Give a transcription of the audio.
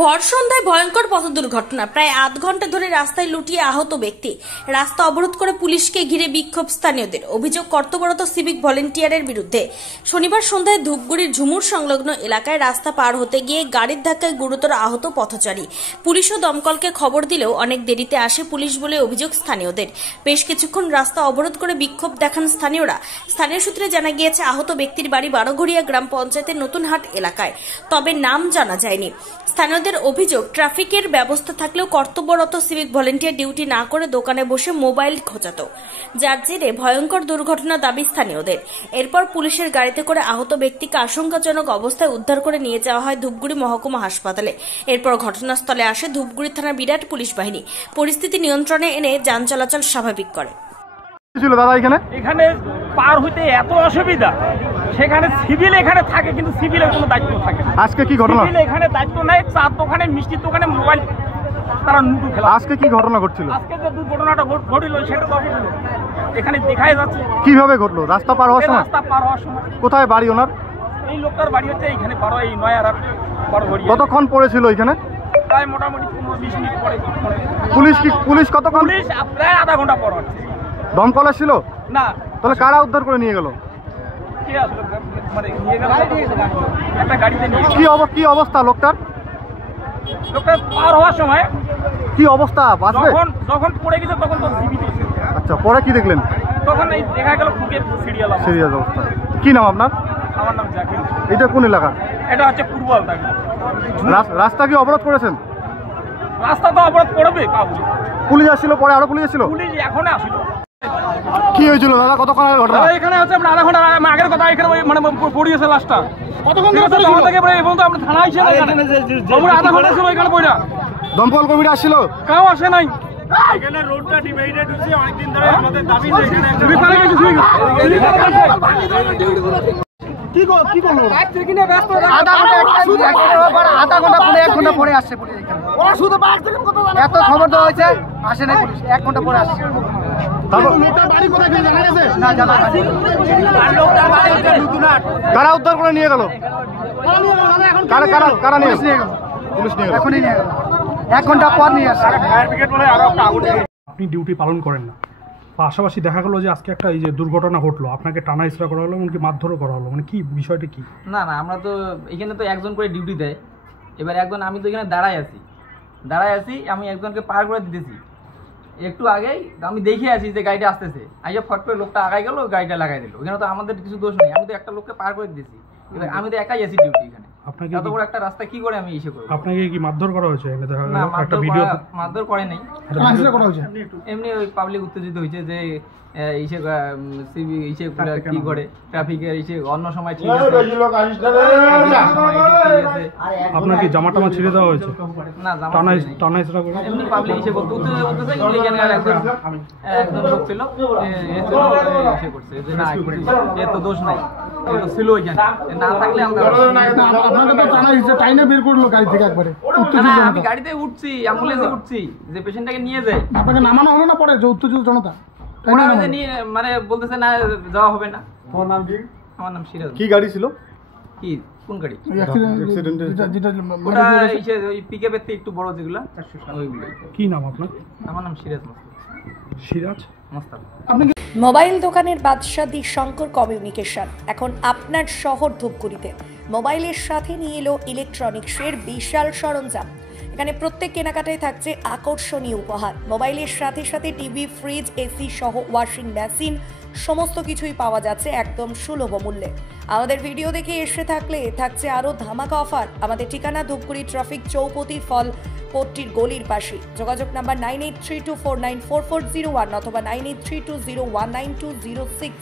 ভর সন্ধ্যায় ভয়ঙ্কর পথ দুর্ঘটনা। প্রায় আধ ঘন্টা ধরে রাস্তায় লুটিয়ে আহত ব্যক্তি। রাস্তা অবরোধ করে পুলিশকে ঘিরে বিক্ষোভ স্থানীয়দের। অভিযোগ কর্তব্যরত সিভিক ভলেন্টিয়ারের বিরুদ্ধে। শনিবার সন্ধ্যায় ধূপগুড়ির ঝুমুর সংলগ্ন এলাকায় রাস্তা পার হতে গিয়ে গাড়ির ধাক্কায় গুরুতর আহত পথচারী। পুলিশ ও দমকলকে খবর দিলেও অনেক দেরিতে আসে পুলিশ বলে অভিযোগ স্থানীয়দের। বেশ কিছুক্ষণ রাস্তা অবরোধ করে বিক্ষোভ দেখান স্থানীয়রা। স্থানীয় সূত্রে জানা গিয়েছে আহত ব্যক্তির বাড়ি বারোঘড়িয়া গ্রাম পঞ্চায়েতের নতুনহাট এলাকায়, তবে নাম জানা যায়নি। স্থানীয়দের অভিযোগ, ট্রাফিকের ব্যবস্থা থাকলেও কর্তব্যরত সিভিক ভলেন্টিয়ার ডিউটি না করে দোকানে বসে মোবাইল খোঁচাত, যার জেরে ভয়ঙ্কর দুর্ঘটনা দাবি স্থানীয়দের। এরপর পুলিশের গাড়িতে করে আহত ব্যক্তিকে আশঙ্কাজনক অবস্থায় উদ্ধার করে নিয়ে যাওয়া হয় ধূপগুড়ি মহকুমা হাসপাতালে। এরপর ঘটনাস্থলে আসে ধূপগুড়ি থানার বিরাট পুলিশ বাহিনী। পরিস্থিতি নিয়ন্ত্রণে এনে যান চলাচল স্বাভাবিক করে। এখানে পার হইতে এত অসুবিধা, সেখানে সিভিল এখানে থাকে কিন্তু সিভিলের কোনো দায়িত্ব থাকে না। আজকে কি ঘটনা? সিভিল এখানে দায়িত্ব নাই, চার দোকানে মিষ্টির দোকানে মোবাইল তারা নুটু খেলা। আজকে কি ঘটনা ঘটছিল? আজকে যে দুর্ঘটনাটা ঘটিল সেটা তো এখানে দেখাই যাচ্ছে। কিভাবে ঘটলো? রাস্তা পার হওয়ার সময়? রাস্তা পার হওয়ার সময়। কোথায় বাড়ি ওনার? এই লোকটার বাড়ি হচ্ছে এইখানে পার, এই নয়ার বড় ঘড়ি। কতক্ষণ পড়েছিল এখানে? প্রায় মোটামুটি 15-20 মিনিট পরে। পুলিশ কতক্ষণ? পুলিশ প্রায় আধা ঘন্টা পর হচ্ছে। দমকল ছিল না? তাহলে কারা উদ্ধার করে নিয়ে গেল? একটা গাড়িতে নিয়ে। কি অবস্থা লোকটার? লোকটা পার হওয়ার সময় কি অবস্থা? বাঁচবে? যখন পড়ে গেছে তখন তো জীবিত। আচ্ছা, পরে কি দেখলেন? তখন এই দেখা গেল বুকে সিরিয়াস অবস্থা। কি নাম আপনার? আমার নাম জাকির। এটা কোন এলাকা? এটা হচ্ছে পূর্ব আলতা। রাস্তা কি অবরোধ করেছেন? রাস্তা তো অবরোধ করবে। পুলিশ আসছিল, পরে আরো পুলিশ আসছিল? পুলিশ এখন আসলো। কি হয়েছিল দাদা? কতক্ষণ আগে ঘটনা? এখানে হচ্ছে আধা ঘন্টা আগের কথা। এখানে মানে পড়িয়েছে লাশটা। কতক্ষণ থেকে আমরা থানায় ছিল, আধা ঘন্টা ছিল এখানে পড়া। দমকল কর্মীরা আসছিল? কেউ আসে নাই। এখানে রোডটা ডিভাইডেড হচ্ছে অনেকদিন ধরে। আমাদের দাবি যে এখানে আধা ঘন্টা পরে 1 ঘন্টা পরে আসছে পুলিশ। এত খবর দেওয়া হয়েছে, আসে নাই পুলিশ। 1 ঘন্টা পরে আসছে। কারা উদ্ধার করে নিয়ে গেল? কারা নিয়ে গেল? পুলিশ নিয়ে গেল। এখনই নিয়ে গেল। 1 ঘন্টা পর নিয়ে আসছে। আপনি ডিউটি পালন করেন না, পাশাপাশি দেখা গেলো যে আজকে একটা এই যে দুর্ঘটনা ঘটলো, আপনাকে টানা ইসরা করা হলো, এমনকি মারধরও করা হলো, মানে কি বিষয়টা কি? না আমরা তো এখানে তো একজন করে ডিউটি দেয়। এবার আমি তো এখানে দাঁড়ায় আছি, আমি একজনকে পার করে দিতেছি। একটু আগেই আমি দেখে আছি যে গাড়িটা আসতেছে, আইয়া ফট করে লোকটা আগাই গেল, গাড়িটা লাগাই দিল। এখানে তো আমাদের কিছু দোষ নেই, আমি তো একটা লোককে পার করে দিতেছি। এবার আমি তো একাই আছি ডিউটি এখানে। আপনাকে এত বড় একটা রাস্তা কি করে আমি এসে করব? আপনাকে কি মারধর করা হয়েছে? না, মারধর করে নাই। এমনি ওই পাবলিক উত্তেজিত হয়েছে যে কি করে ট্রাফিকের অন্য সময় ঠিক আছে। আপনার কি জামা টামা ছিঁড়ে দেওয়া হয়েছে? না, টানা ইসরা করে এমনি পাবলিক করতেছে। একজন লোক ছিল, করছে যে না এর তো দোষ নাই, ছিল ওইখানে, না থাকলে আমি গাড়িতে উঠছি, অ্যাম্বুলেন্সে উঠছি যে পেশেন্টটাকে নিয়ে যায়। আপনাকে নামানো হলো না পরে যে উত্তেজিত জনতা? মানে বলতেছে না, যাওয়া হবে না। তোমার নাম কি? আমার নাম সিরাজ। কি গাড়ি ছিল? কি কোন গাড়ি? ওটা ওই পিকআপের থেকে একটু বড় যেগুলো, ওইগুলো। কি নাম আপনার? আমার নাম সিরাজ মোস্তাক। মোবাইল দোকানের বাদশা দি শঙ্কর কমিউনিকেশন এখন আপনার শহর ধূপগুড়িতে মোবাইলের সাথে নিয়ে এলো ইলেকট্রনিক্সের বিশাল সরঞ্জাম। এখানে প্রত্যেক কেনাকাটায় থাকছে আকর্ষণীয় উপহার। মোবাইলের সাথে সাথে টিভি, ফ্রিজ, এসি সহ ওয়াশিং মেশিন সমস্ত কিছুই পাওয়া যাচ্ছে একদম সুলভ মূল্যে। আমাদের ভিডিও দেখে এসে থাকলে থাকছে আরও ধামাকা অফার। আমাদের ঠিকানা ধূপগুড়ি ট্রাফিক চৌপতি ফল কোর্টটির গলির পাশে। যোগাযোগ নাম্বার 9832494401 অথবা 9832019206।